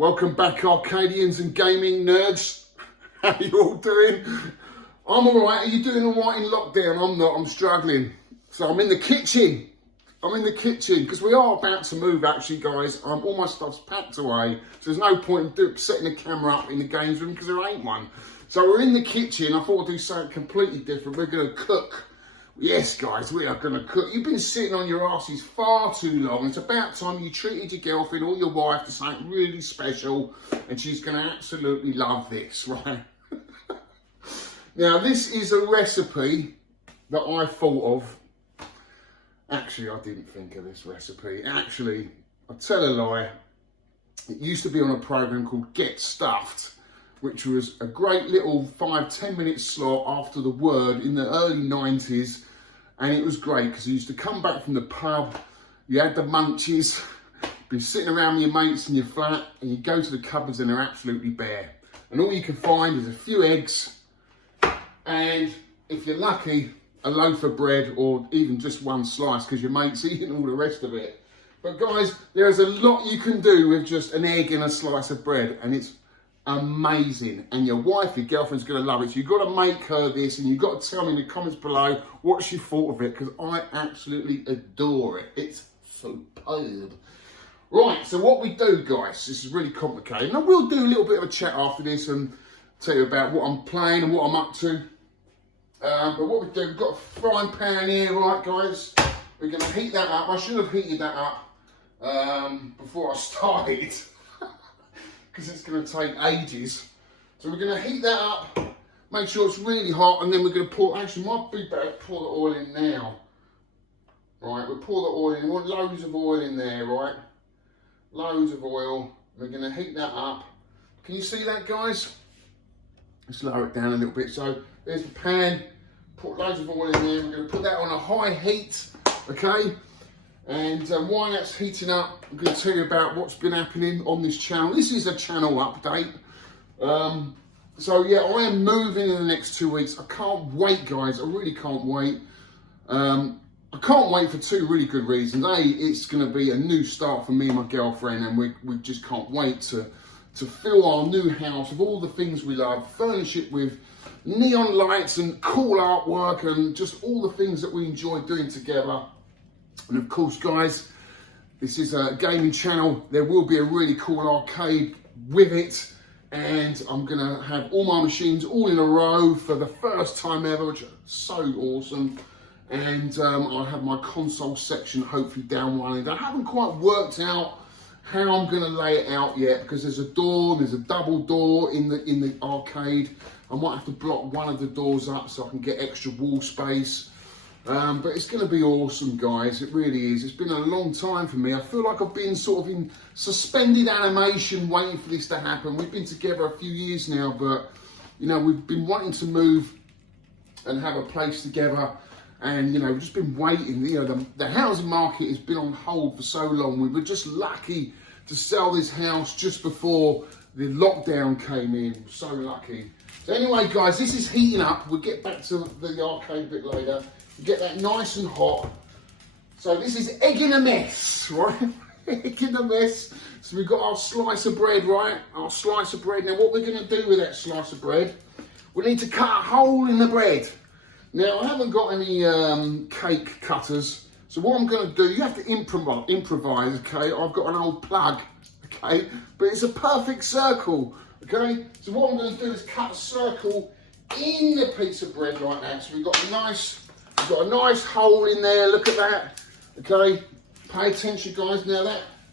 Welcome back, Arcadians and gaming nerds. How you all doing? I'm alright. Are you doing alright in lockdown? I'm not. I'm struggling. So I'm in the kitchen. Because we are about to move, actually, guys. All my stuff's packed away. So there's no point in setting the camera up in the games room because there ain't one. So we're in the kitchen. I thought I'd do something completely different. We're going to cook. Yes, guys, we are going to cook. You've been sitting on your asses far too long. It's about time you treated your girlfriend or your wife to something really special, and she's going to absolutely love this, right? Now, this is a recipe that I thought of. Actually, I didn't think of this recipe. Actually, I tell a lie. It used to be on a program called Get Stuffed, which was a great little 5-10 minute slot after the Word in the early 90s. And it was great because you used to come back from the pub, you had the munchies, been sitting around with your mates in your flat, and you go to the cupboards and they're absolutely bare. And all you can find is a few eggs, and if you're lucky, a loaf of bread, or even just one slice because your mate's eating all the rest of it. But guys, there's a lot you can do with just an egg and a slice of bread, and it's amazing. And your wife, your girlfriend's going to love it. So you've got to make her this, and you've got to tell me in the comments below what she thought of it, because I absolutely adore it. It's superb. Right, so what we do, guys, this is really complicated. And I will do a little bit of a chat after this and tell you about what I'm playing and what I'm up to. But what we do, we've got a frying pan here, right, guys? We're going to heat that up. I should have heated that up before I started, because it's going to take ages. So we're going to heat that up, make sure it's really hot, and then we're going to pour, actually might be better to pour the oil in now. Right, we'll pour the oil in, we want loads of oil in there, right? Loads of oil. We're going to heat that up. Can you see that, guys? Let's lower it down a little bit. So there's the pan, put loads of oil in there. We're going to put that on a high heat, okay? And while that's heating up, I'm going to tell you about what's been happening on this channel. This is a channel update. So yeah, I am moving in the next 2 weeks. I can't wait, guys. I really can't wait. I can't wait for two really good reasons. A, it's going to be a new start for me and my girlfriend, and we just can't wait to fill our new house with all the things we love, furnish it with neon lights and cool artwork and just all the things that we enjoy doing together. And of course, guys, this is a gaming channel. There will be a really cool arcade with it, and I'm gonna have all my machines all in a row for the first time ever, which is so awesome. And I'll have my console section hopefully downloaded. I haven't quite worked out how I'm going to lay it out yet, because there's a door, there's a double door in the arcade. I might have to block one of the doors up so I can get extra wall space. But it's going to be awesome, guys. It really is. It's been a long time for me. I feel like I've been sort of in suspended animation waiting for this to happen. We've been together a few years now, but you know, we've been wanting to move and have a place together. And, you know, we've just been waiting. You know, the housing market has been on hold for so long. We were just lucky to sell this house just before the lockdown came in. So lucky. So anyway, guys, this is heating up. We'll get back to the arcade a bit later. We'll get that nice and hot. So this is egg in a mess, right? Egg in a mess. So we've got our slice of bread, right? Our slice of bread. Now, what we're going to do with that slice of bread, we need to cut a hole in the bread. Now, I haven't got any cake cutters, so what I'm going to do, you have to improvise, okay? I've got an old plug, okay? But it's a perfect circle, okay? So what I'm going to do is cut a circle in the piece of bread like that. So we've got a nice hole in there, look at that, okay? Pay attention, guys. Now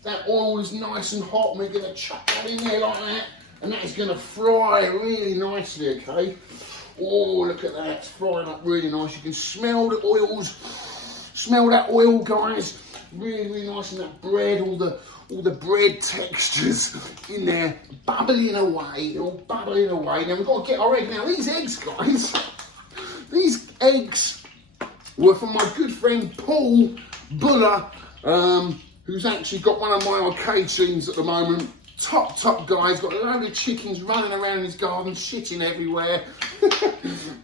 that oil is nice and hot, and we're going to chuck that in there like that, and that is going to fry really nicely, okay? Oh, look at that, it's frying up really nice. You can smell the oils, smell that oil, guys. Really, really nice. And that bread, all the bread textures in there, bubbling away, all bubbling away. Now we've got to get our egg. Now these eggs, guys, these eggs were from my good friend Paul Buller, who's actually got one of my arcade scenes at the moment. Top guy. He's got a load of chickens running around his garden, shitting everywhere.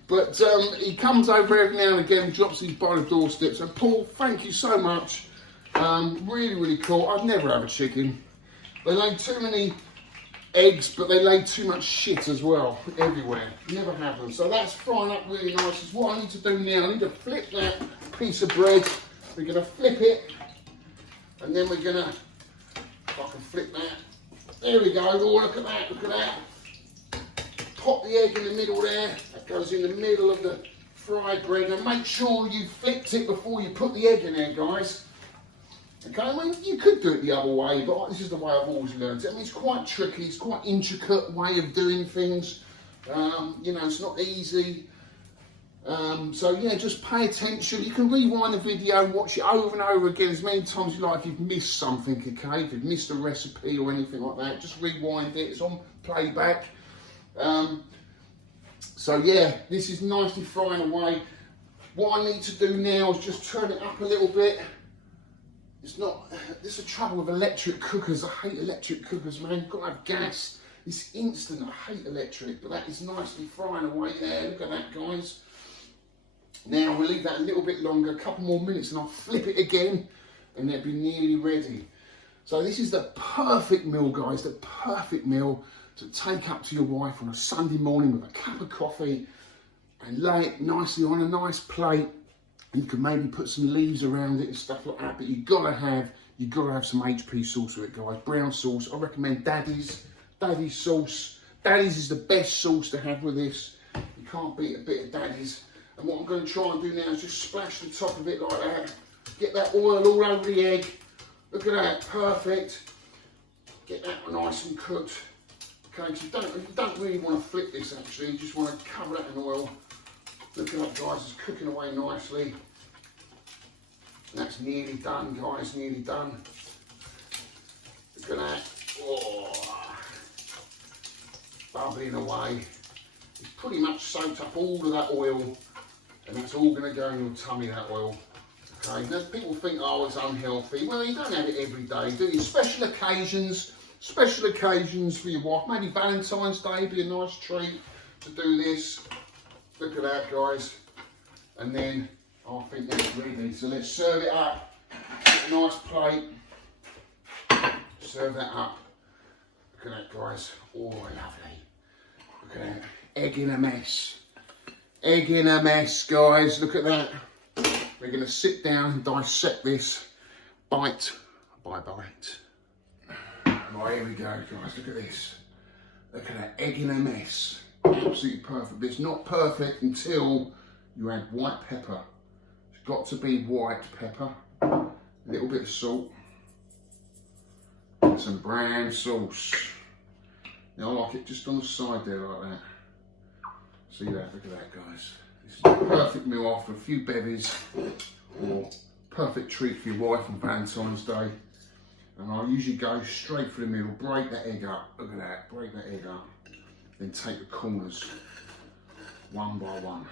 But he comes over every now and again and drops these by the doorstep. So Paul, thank you so much. Really, really cool. I'd never have a chicken. They lay too many eggs, but they lay too much shit as well, everywhere. Never have them. So that's frying up really nice. Is what I need to do now. I need to flip that piece of bread. We're going to flip it, and then we're going to, if I can flip that. There we go. Oh, look at that, look at that. Pop the egg in the middle there. That goes in the middle of the fried bread, and make sure you flipped it before you put the egg in there, guys. Okay, I mean, you could do it the other way, but this is the way I've always learned it. I mean, it's quite tricky, it's quite intricate way of doing things. You know, it's not easy. So yeah, just pay attention. You can rewind the video, watch it over and over again as many times as you like if you've missed something, okay? If you've missed a recipe or anything like that, just rewind it, it's on playback. So yeah, this is nicely frying away. What I need to do now is just turn it up a little bit. It's not, this is the trouble with electric cookers. I hate electric cookers, man. You've got to have gas. It's instant. I hate electric, but that is nicely frying away there. Look at that, guys. Now we'll leave that a little bit longer, a couple more minutes, and I'll flip it again, and they'll be nearly ready. So this is the perfect meal, guys, the perfect meal to take up to your wife on a Sunday morning with a cup of coffee and lay it nicely on a nice plate. You can maybe put some leaves around it and stuff like that, but you've got to have some HP sauce with it, guys. Brown sauce. I recommend Daddy's sauce. Daddy's is the best sauce to have with this. You can't beat a bit of Daddy's. And what I'm going to try and do now is just splash the top of it like that. Get that oil all over the egg. Look at that, perfect. Get that nice and cooked. Okay, so you don't really want to flip this actually. You just want to cover that in oil. Look at that, guys, it's cooking away nicely. And that's nearly done, guys, nearly done. Look at that. Oh, bubbling away. It's pretty much soaked up all of that oil, and that's all going to go in your tummy, that oil. Okay, now people think, oh, it's unhealthy. Well, you don't have it every day, do you? Special occasions for your wife. Maybe Valentine's Day be a nice treat to do this. Look at that, guys. And then I think that's ready. So let's serve it up. A nice plate. Serve that up. Look at that, guys. Oh, lovely. Look at that. Egg in a mess. Egg in a mess, guys. Look at that. We're going to sit down and dissect this bite by bite. Right, here we go, guys. Look at this. Look at that. Egg in a mess. Absolutely perfect, but it's not perfect until you add white pepper. It's got to be white pepper, a little bit of salt, and some brown sauce. Now I like it just on the side there like that. See that? Look at that, guys. This is a perfect meal after a few bevies, or perfect treat for your wife on Valentine's Day. And I usually go straight for the middle, break that egg up. Look at that, break that egg up. Then take the corners one by one.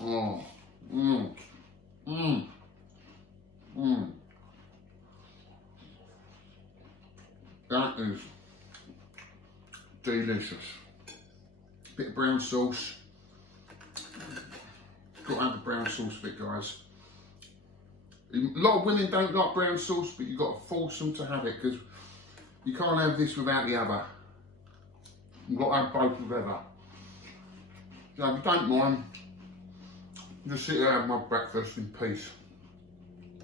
Oh, That is delicious. Bit of brown sauce. Got to have the brown sauce bit, guys. A lot of women don't like brown sauce, but you've got to force them to have it because you can't have this without the other. You've got to have both together. So if you don't mind, just sit there and have my breakfast in peace.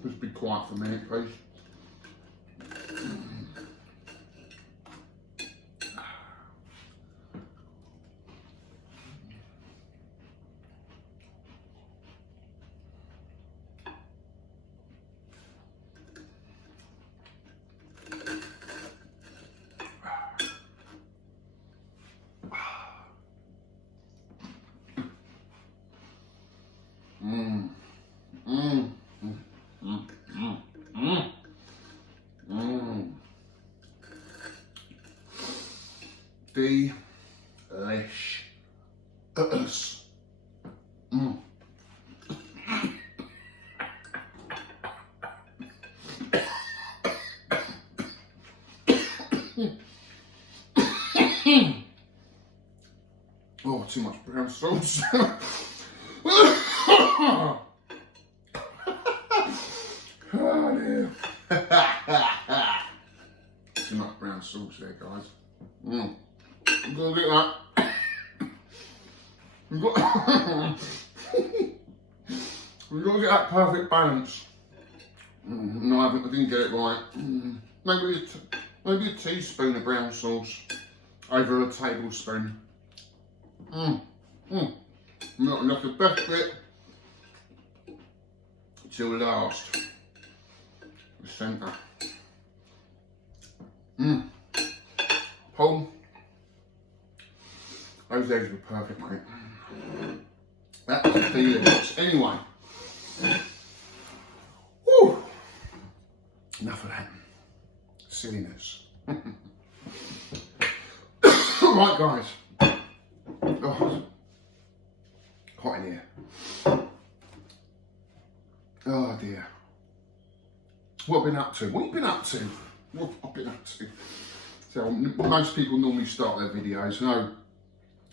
Just be quiet for a minute, please. Delicious. Oh, too much brown sauce. Oh, dear. Too much brown sauce. balance there, guys. I'm gonna get that. We've got we've got to get that perfect balance. No, I didn't get it right. Maybe a teaspoon of brown sauce over a tablespoon. Not enough the best bit till last. The centre. Paul, those eggs were perfect, mate. That was a feeling. Anyway, whew, enough of that silliness. Right, guys. Oh, hot in here. Oh dear. What have I been up to? What have you been up to? What have I been up to? So most people normally start their videos. No,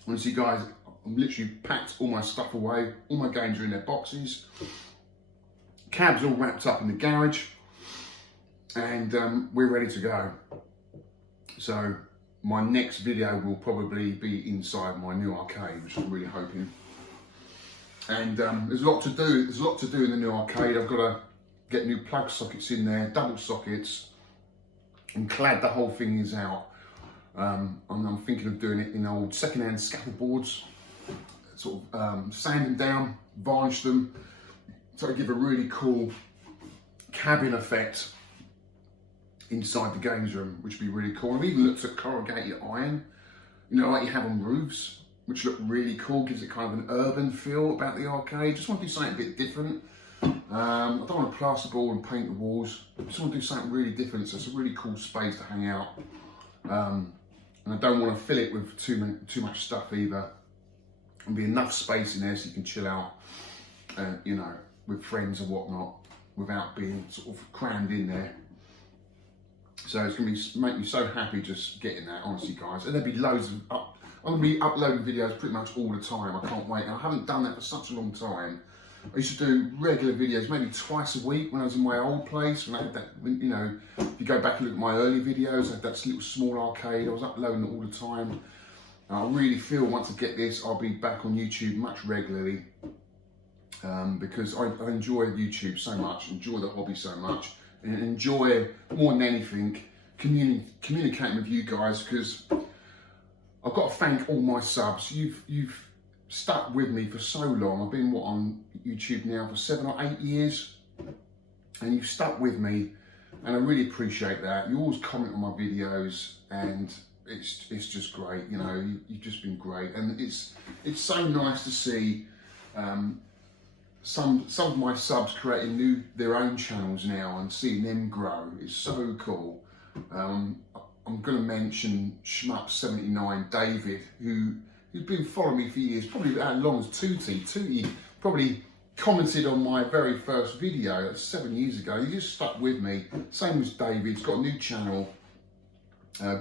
honestly, guys, I've literally packed all my stuff away. All my games are in their boxes. Cab's all wrapped up in the garage, and we're ready to go. So my next video will probably be inside my new arcade, which I'm really hoping. And there's a lot to do. There's a lot to do in the new arcade. I've got to get new plug sockets in there, double sockets, and clad the whole thing is out. And I'm thinking of doing it in old second-hand scaffold boards, sort of sand them down, varnish them, so I give a really cool cabin effect inside the games room, which would be really cool. I've even looked at corrugated iron, you know, like you have on roofs, which look really cool, gives it kind of an urban feel about the arcade. Just want to do something a bit different. I don't want to plasterboard and paint the walls. I just want to do something really different, so it's a really cool space to hang out. And I don't want to fill it with too much stuff either. And be enough space in there so you can chill out, you know, with friends and whatnot, without being sort of crammed in there. So it's going to make me so happy just getting that, honestly, guys. And there'll be loads of I'm going to be uploading videos pretty much all the time. I can't wait. And I haven't done that for such a long time. I used to do regular videos, maybe twice a week when I was in my old place. When I had that, you know, if you go back and look at my early videos, I had that little small arcade. I was uploading it all the time. And I really feel once I get this, I'll be back on YouTube much regularly. Because I enjoy YouTube so much, enjoy the hobby so much, and enjoy more than anything communicating with you guys, because I've got to thank all my subs. You've stuck with me for so long. I've been on YouTube now for 7 or 8 years, and you've stuck with me, and I really appreciate that. You always comment on my videos, and it's just great. You know, you've just been great, and it's so nice to see some of my subs creating their own channels now and seeing them grow. It's so cool. I'm going to mention Shump 79 David, who's been following me for years, probably as long as Tootie. Tootie probably commented on my very first video 7 years ago. He just stuck with me. Same as David. He's got a new channel.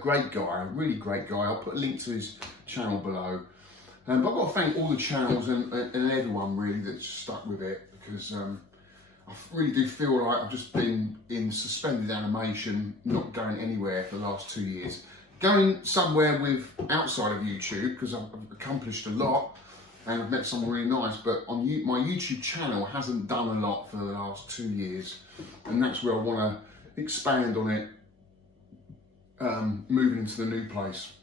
Great guy, really great guy. I'll put a link to his channel below. But I've got to thank all the channels and everyone really that's stuck with it, because I really do feel like I've just been in suspended animation, not going anywhere for the last 2 years. Going somewhere with outside of YouTube, because I've accomplished a lot and I've met someone really nice, but on my YouTube channel hasn't done a lot for the last 2 years, and that's where I want to expand on it, moving into the new place.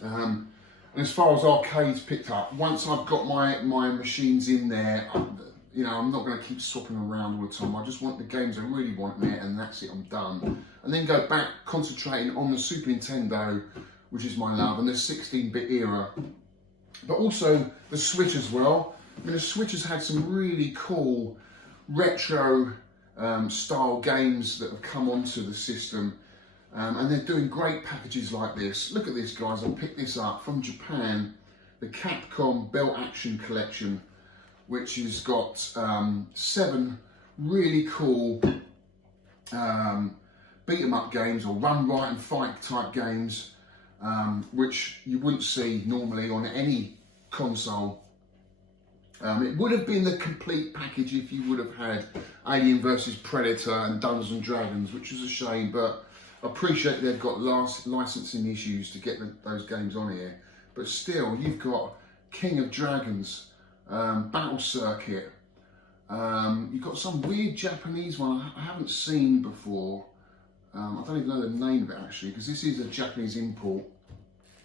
And as far as arcades picked up, once I've got my machines in there, you know, I'm not going to keep swapping around all the time. I just want the games I really want in there, and that's it, I'm done. And then go back concentrating on the Super Nintendo, which is my love, and the 16-bit era. But also the Switch as well. I mean, the Switch has had some really cool retro style games that have come onto the system. And they're doing great packages like this. Look at this, guys. I picked this up from Japan, the Capcom Belt Action Collection, which has got 7 really cool beat 'em up games, or run, right and fight type games, which you wouldn't see normally on any console. It would have been the complete package if you would have had Alien vs Predator and Dungeons and Dragons, which is a shame, but I appreciate they've got licensing issues to get those games on here, but still, you've got King of Dragons, Battle Circuit. You've got some weird Japanese one I haven't seen before. I don't even know the name of it actually, because this is a Japanese import.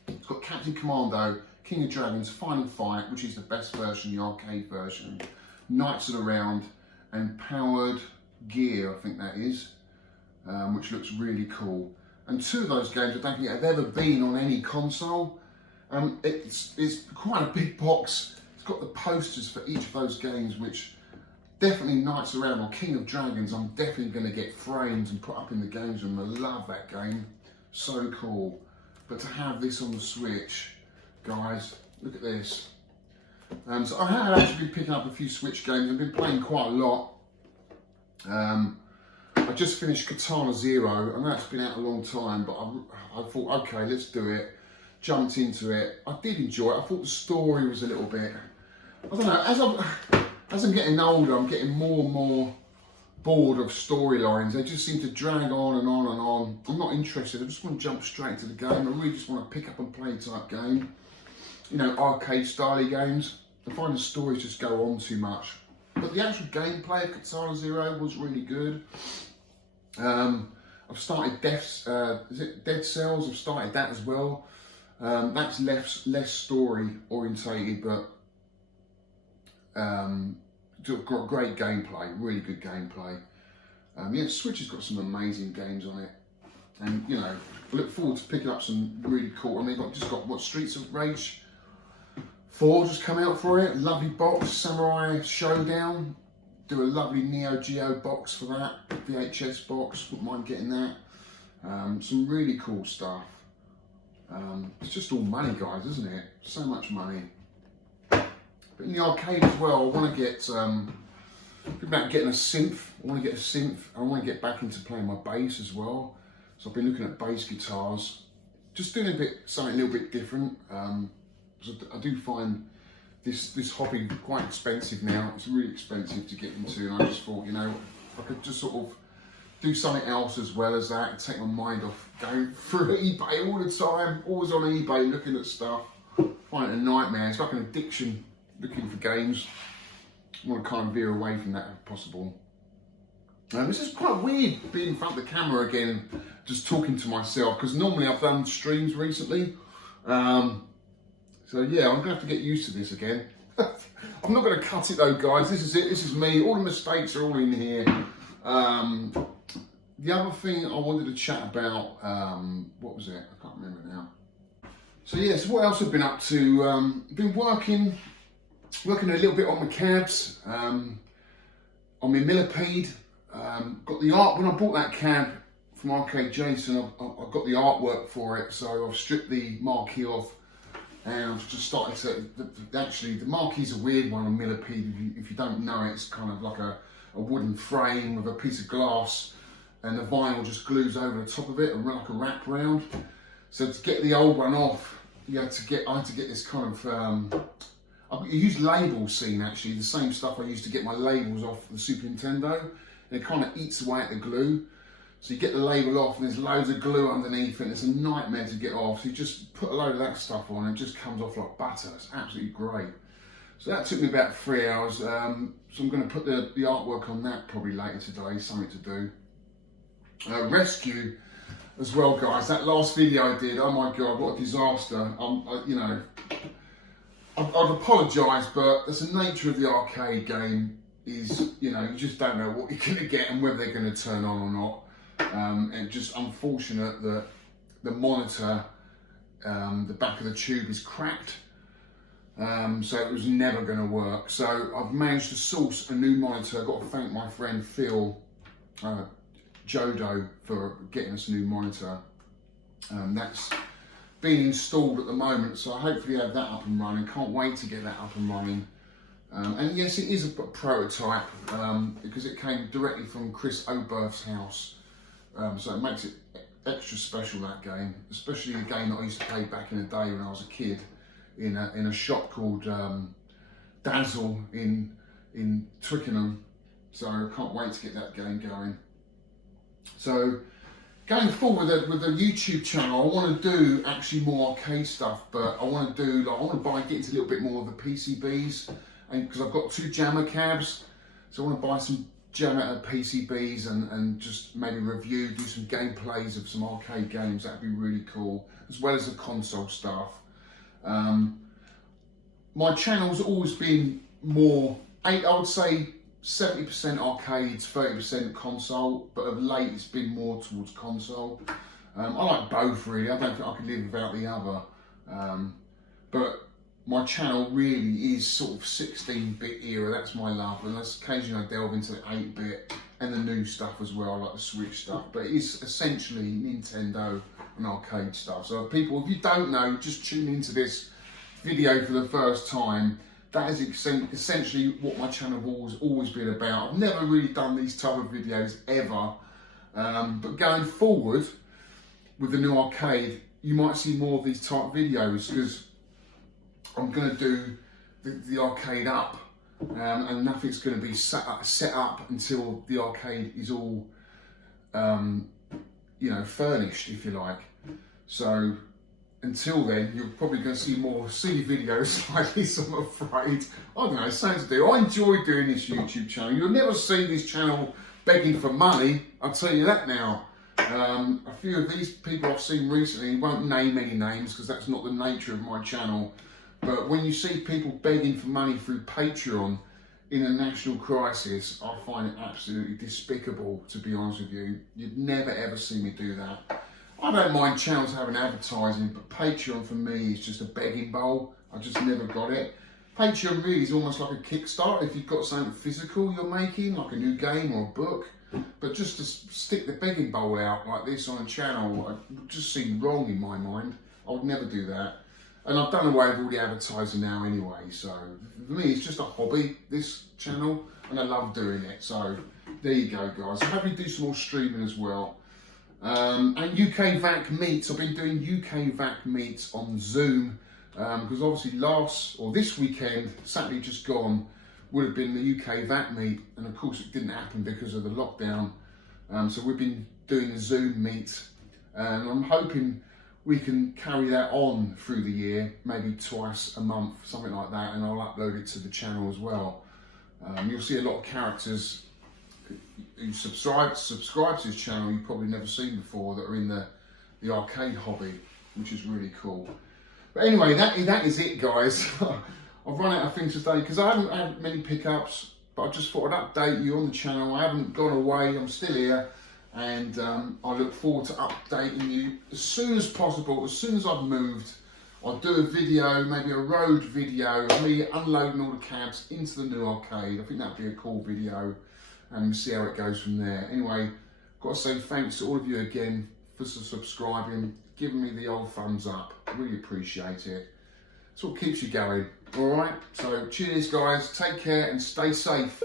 It's got Captain Commando, King of Dragons, Final Fight, which is the best version, the arcade version, Knights of the Round, and Powered Gear, I think that is, which looks really cool. And two of those games I don't think have ever been on any console. It's quite a big box. It's got the posters for each of those games, which definitely Knights of the Round or King of Dragons, I'm definitely going to get framed and put up in the games room. I love that game, so cool. But to have this on the Switch, guys, look at this. So I have actually been picking up a few Switch games. I've been playing quite a lot. I just finished Katana Zero. I know it's been out a long time, but I thought, okay, let's do it. Jumped into it. I did enjoy it. I thought the story was a little bit, I don't know, as I'm getting older, I'm getting more and more bored of storylines. They just seem to drag on and on and on. I'm not interested. I just want to jump straight to the game. I really just want to pick up and play type game. You know, arcade style games. I find the stories just go on too much. But the actual gameplay of Katana Zero was really good. I've started Dead Cells? I've started that as well. That's less story orientated, but got great gameplay, really good gameplay. Yeah, Switch has got some amazing games on it, and you know, I look forward to picking up some really cool. I mean, just got what, Streets of Rage 4 just come out for it. Lovely box, Samurai Showdown. Do a lovely Neo Geo box for that, VHS box. Wouldn't mind getting that. Some really cool stuff. It's just all money, guys, isn't it? So much money. But in the arcade as well, I want to get, thinking about getting a synth. I want to get a synth. I want to get back into playing my bass as well. So I've been looking at bass guitars, just doing something a little bit different. I do find this hobby quite expensive now. It's really expensive to get into, and I just thought, you know, I could just sort of do something else as well as that and take my mind off going through eBay all the time, always on eBay looking at stuff. Find it a nightmare. It's like an addiction. Looking for games. I want to kind of veer away from that if possible. This is quite weird being in front of the camera again, just talking to myself, because normally I've done streams recently. So yeah, I'm going to have to get used to this again. I'm not going to cut it though, guys. This is it. This is me. All the mistakes are all in here. The other thing I wanted to chat about, what was it? I can't remember now. So yeah, so what else I've been up to? Been working a little bit on my cabs, on my millipede. Got the art, when I bought that cab from Arcade Jason, I got the artwork for it, so I've stripped the marquee off and I've just started to, actually the marquee's a weird one on millipede. If you don't know it, it's kind of like a wooden frame with a piece of glass and the vinyl just glues over the top of it and like a wrap round. So to get the old one off, I had to get this kind of, I used label scene actually, the same stuff I used to get my labels off the Super Nintendo. And it kind of eats away at the glue. So you get the label off and there's loads of glue underneath and it's a nightmare to get off. So you just put a load of that stuff on and it just comes off like butter. It's absolutely great. So that took me about 3 hours. So I'm going to put the artwork on that probably later today, something to do. Rescue as well, guys. That last video I did, oh my God, what a disaster. You know, I'd apologise, but that's the nature of the arcade game is, you know, you just don't know what you're going to get and whether they're going to turn on or not. And just unfortunate that the monitor, the back of the tube is cracked. So it was never going to work. So I've managed to source a new monitor. I've got to thank my friend Phil Jodo for getting us a new monitor. That's being installed at the moment, so I hopefully have that up and running. Can't wait to get that up and running. And yes, it is a prototype because it came directly from Chris Oberth's house. So it makes it extra special, that game, especially a game that I used to play back in the day when I was a kid in a shop called Dazzle in Twickenham. So I can't wait to get that game going. So Going forward with the YouTube channel, I want to do actually more arcade stuff, but I want to do, like, I want to get into a little bit more of the PCBs, and because I've got 2 jammer cabs, so I want to buy some jammer PCBs and just maybe review, do some gameplays of some arcade games. That'd be really cool, as well as the console stuff. My channel's always been more, I would say 70% arcades, 30% console, but of late it's been more towards console. I like both really, I don't think I could live without the other. But my channel really is sort of 16-bit era, that's my love, and occasionally I delve into the 8-bit and the new stuff as well, like the Switch stuff, but it is essentially Nintendo and arcade stuff. So people, if you don't know, just tune into this video for the first time. That is essentially what my channel has always been about. I've never really done these type of videos ever, but going forward with the new arcade, you might see more of these type videos, because I'm going to do the arcade up, and nothing's going to be set up until the arcade is all, you know, furnished, if you like. So until then, you're probably going to see more silly videos like this, I'm afraid. I don't know, something to do. I enjoy doing this YouTube channel. You'll never see this channel begging for money, I'll tell you that now. A few of these people I've seen recently, won't name any names because that's not the nature of my channel, but when you see people begging for money through Patreon in a national crisis, I find it absolutely despicable, to be honest with you. You'd never ever see me do that. I don't mind channels having advertising, but Patreon for me is just a begging bowl. I just never got it. Patreon really is almost like a Kickstarter if you've got something physical you're making, like a new game or a book. But just to stick the begging bowl out like this on a channel, it would just seem wrong in my mind. I would never do that. And I've done away with all the advertising now anyway, so for me it's just a hobby, this channel, and I love doing it. So there you go, guys. I'm happy to do some more streaming as well. And UK VAC meets, I've been doing UK VAC meets on Zoom, because obviously this weekend, Saturday just gone, would have been the UK VAC meet, and of course it didn't happen because of the lockdown. So we've been doing the Zoom meet, and I'm hoping we can carry that on through the year, maybe twice a month, something like that, and I'll upload it to the channel as well. You'll see a lot of characters who subscribe to this channel you've probably never seen before, that are in the arcade hobby, which is really cool. But anyway, that is it, guys. I've run out of things today because I haven't had many pickups, but I just thought I'd update you on the channel. I haven't gone away, I'm still here, and I look forward to updating you as soon as possible. As soon as I've moved, I'll do a video, maybe a road video of me unloading all the cabs into the new arcade. I think that'd be a cool video, and see how it goes from there. Anyway, got to say thanks to all of you again for subscribing, giving me the old thumbs up. Really appreciate it. It's what keeps you going. All right, so cheers, guys. Take care and stay safe.